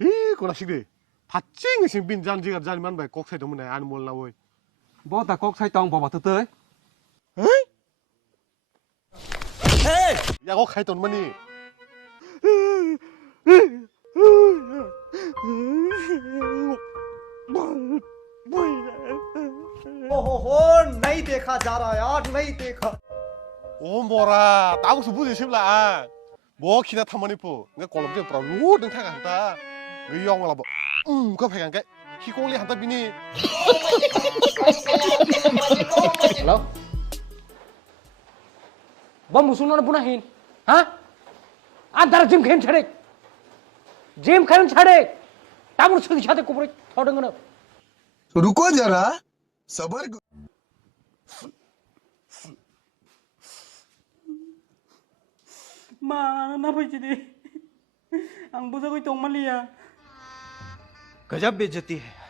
이 고라시기 받징 신빈 잔지가 잔만 봐 꼭새 좀 내 안 몰라 왜 bố ta có say tòng bỏ từ tới 야, 거 가이 돈 마니 ओहो नहीं देखा जा रहा यार नहीं देखा 오 뭐라 따고서 부지 싶라 뭐 기나 타머니포 nga kolom je pro lu ding thang hanta ngi yong la bo ko phe kan kai khi kong li hanta bini Hello? Bom musuh nona punahin, hah? Antara Jim Kane cari, Jim Kane cari, tamu sedih cari kubur thau dengan apa? रुको जरा सबर Mana apa jadi? Ang busa ko itong mali ah. गजब बेइज्जती है